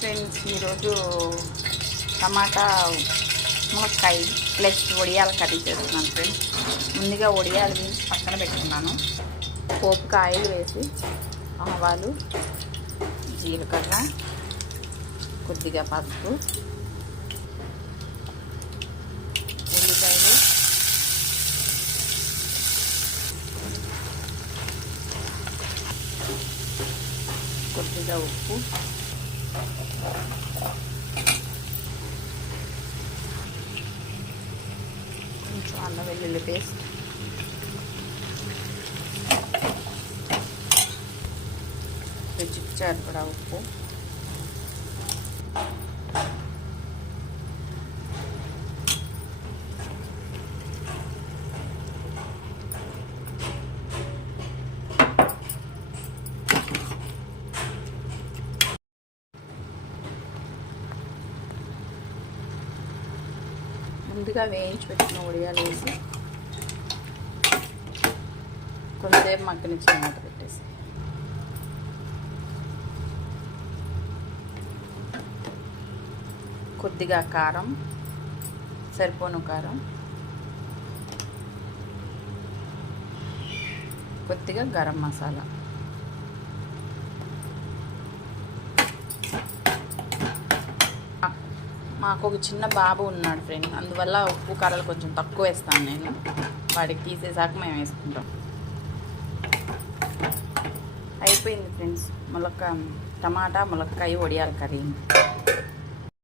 Friends, ఈరోజు టమాటా మునక్కాయ plus వడియాల curry చేస్తున్నాను ఫ్రెండ్స్. ముందుగా వడియాలు వేసి పక్కన పెట్టుకున్నాను. పోపుకి ఆయిల్ వేసి ఆవాలు, జీలకర్ర, కొద్దిగా పసుపు, ఉల్లిపాయలు, కొద్దిగా ఉప్పు, కొంచెం అల్లం వెల్లుల్లి పేస్ట్, రుచికి సరిపడా ఉప్పు, ముందుగా వేయించి పెట్టిన వడియాలు వేసి కొంతసేపు మగ్గనిచ్చి మూత పెట్టేసి కొద్దిగా కారం, సరిపోను కారం, కొద్దిగా గరం మసాలా, మాకు ఒక చిన్న బాబు ఉన్నాడు ఫ్రెండ్, అందువల్ల ఉప్పు కారాలు కొంచెం తక్కువ వేస్తాను నేను. వాడికి తీసేసాక మేము వేసుకుంటాం. అయిపోయింది ఫ్రెండ్స్ టమాటా ములక్కాయ వడియాల కర్రీ.